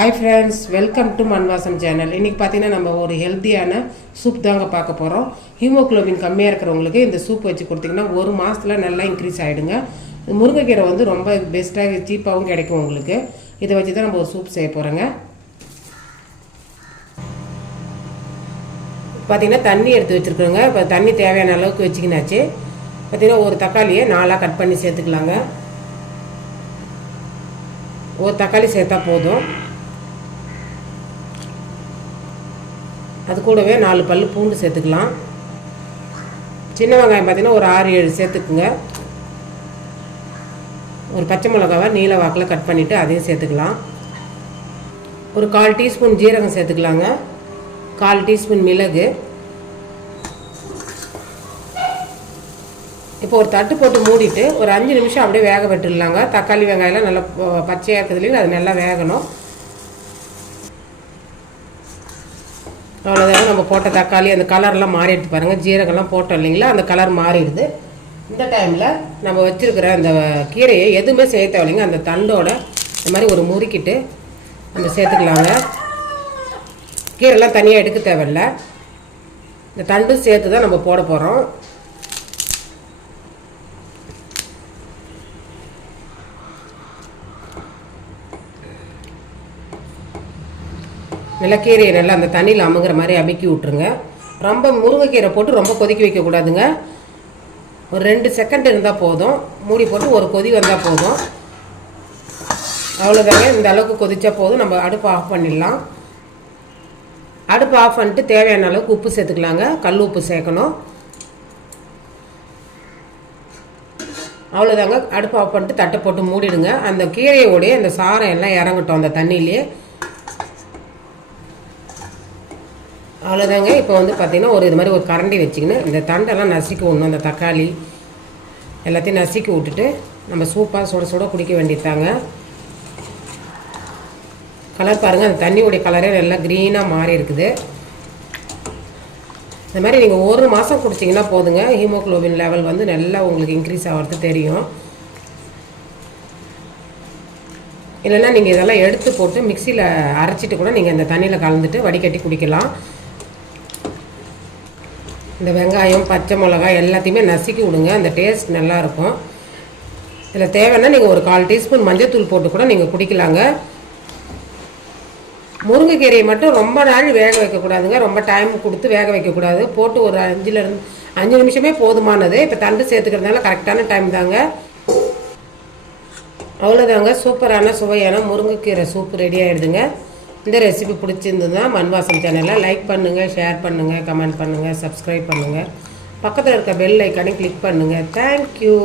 Hi friends, welcome to மண்வாசம் channel. இன்றைக்கி பார்த்தீங்கன்னா நம்ம ஒரு ஹெல்த்தியான சூப் தாங்க பார்க்க போகிறோம். ஹீமோக்ளோபின் கம்மியாக இருக்கிறவங்களுக்கு இந்த சூப் வச்சு கொடுத்திங்கன்னா ஒரு மாதத்தில் நல்லா இன்க்ரீஸ் ஆகிடுங்க. முருங்கைக்கீரை வந்து ரொம்ப பெஸ்ட்டாக சீப்பாகவும் கிடைக்கும் உங்களுக்கு. இதை வச்சு தான் நம்ம ஒரு சூப் செய்ய போகிறோங்க. பார்த்திங்கன்னா தண்ணி எடுத்து வச்சுருக்கோங்க. இப்போ தண்ணி தேவையான அளவுக்கு வச்சுக்கினாச்சு. பார்த்திங்கன்னா ஒரு தக்காளியை 4ஆக கட் பண்ணி சேர்த்துக்கலாங்க. ஒரு தக்காளி சேர்த்தா போதும். அது கூடவே 4 பல் பூண்டு சேர்த்துக்கலாம். சின்ன வெங்காயம் பார்த்திங்கன்னா ஒரு 6-7 சேர்த்துக்குங்க. ஒரு பச்சை மிளகாவை நீல வாக்கில் கட் பண்ணிவிட்டு அதையும் சேர்த்துக்கலாம். ஒரு 1/4 டீஸ்பூன் ஜீரகம் சேர்த்துக்கலாங்க. 1/4 டீஸ்பூன் மிளகு. இப்போ ஒரு தட்டு போட்டு மூடிட்டு ஒரு 5 நிமிஷம் அப்படியே வேக விட்டுடலாங்க. தக்காளி வெங்காயம்லாம் நல்லா பச்சையாக இருக்கிறதுலையும் அது நல்லா வேகணும். அவ்வளோதாங்க. நம்ம போட்ட தக்காளி அந்த கலர்லாம் மாறிடுது பாருங்கள். ஜீரகம்லாம் போட்டோம் இல்லைங்களா, அந்த கலர் மாறிடுது. இந்த டைமில் நம்ம வச்சுருக்கிற அந்த கீரையை எதுவுமே சேர்த்த இல்லைங்க, அந்த தண்டோட இந்த மாதிரி ஒரு முறுக்கிட்டு நம்ம சேர்த்துக்கலாங்க. கீரைலாம் தனியாக எடுக்க தேவையில்லை, இந்த தண்டு சேர்த்து தான் நம்ம போட போகிறோம். நல்லா கீரையை நல்லா அந்த தண்ணியில் அமுகிற மாதிரி அமுக்கி விட்ருங்க. ரொம்ப முருங்கைக்கீரை போட்டு ரொம்ப கொதிக்க வைக்கக்கூடாதுங்க. ஒரு 2 செகண்ட் இருந்தால் போதும். மூடி போட்டு ஒரு கொதி வந்தால் போதும். அவ்வளோதாங்க. இந்த அளவுக்கு கொதிச்சா போதும். நம்ம அடுப்பு ஆஃப் பண்ணிடலாம். அடுப்பு ஆஃப் பண்ணிட்டு தேவையான அளவுக்கு உப்பு சேர்த்துக்கலாங்க. கல் உப்பு சேர்க்கணும். அவ்வளோதாங்க. அடுப்பு ஆஃப் பண்ணிட்டு தட்டை போட்டு மூடிடுங்க. அந்த கீரையோடைய அந்த சாரம் எல்லாம் இறங்கட்டும் அந்த தண்ணியிலே. அவ்வளோதாங்க. இப்போ வந்து பார்த்திங்கன்னா இது மாதிரி ஒரு கரண்டி வச்சிக்கின்னு இந்த தண்டெல்லாம் நசுக்கி விடணும். அந்த தக்காளி எல்லாத்தையும் நசுக்கி விட்டுட்டு நம்ம சூப்பாக சுட சுட குடிக்க வேண்டியதாங்க. கலர் பாருங்கள், அந்த தண்ணியோடைய கலரே நல்லா க்ரீனாக மாறி இருக்குது. இந்த மாதிரி நீங்கள் 1 மாதம் குடிச்சிங்கன்னா போதுங்க. ஹீமோக்ளோபின் லெவல் வந்து நல்லா உங்களுக்கு இன்க்ரீஸ் ஆகிறது தெரியும். இல்லைன்னா நீங்கள் இதெல்லாம் எடுத்து போட்டு மிக்சியில் அரைச்சிட்டு கூட நீங்கள் இந்த தண்ணியில் கலந்துட்டு வடிகட்டி குடிக்கலாம். இந்த வெங்காயம் பச்சை மிளகாய் எல்லாத்தையுமே நசுக்கி விடுங்க. அந்த டேஸ்ட் நல்லாயிருக்கும். இதில் தேவைன்னா நீங்கள் ஒரு 1/4 டீஸ்பூன் மஞ்சள் போட்டு கூட நீங்கள் குடிக்கலாங்க. முருங்கைக்கீரையை மட்டும் ரொம்ப நாள் வேக வைக்கக்கூடாதுங்க. ரொம்ப டைம் கொடுத்து வேக வைக்கக்கூடாது. போட்டு ஒரு 5 நிமிஷமே போதுமானது. இப்போ தண்டு சேர்த்துக்கிறதுனால கரெக்டான டைம் தாங்க. அவ்வளோதாங்க. சூப்பரான சுவையான முருங்கைக்கீரை சூப் ரெடி ஆகிடுதுங்க. இந்த ரெசிபி பிடிச்சிருந்ததுன்னா மண்வாசம் சேனலை லைக் பண்ணுங்கள், ஷேர் பண்ணுங்கள், கமெண்ட் பண்ணுங்கள், சப்ஸ்கிரைப் பண்ணுங்கள். பக்கத்தில் இருக்க பெல் ஐக்கானை கிளிக் பண்ணுங்கள். தேங்க்யூ.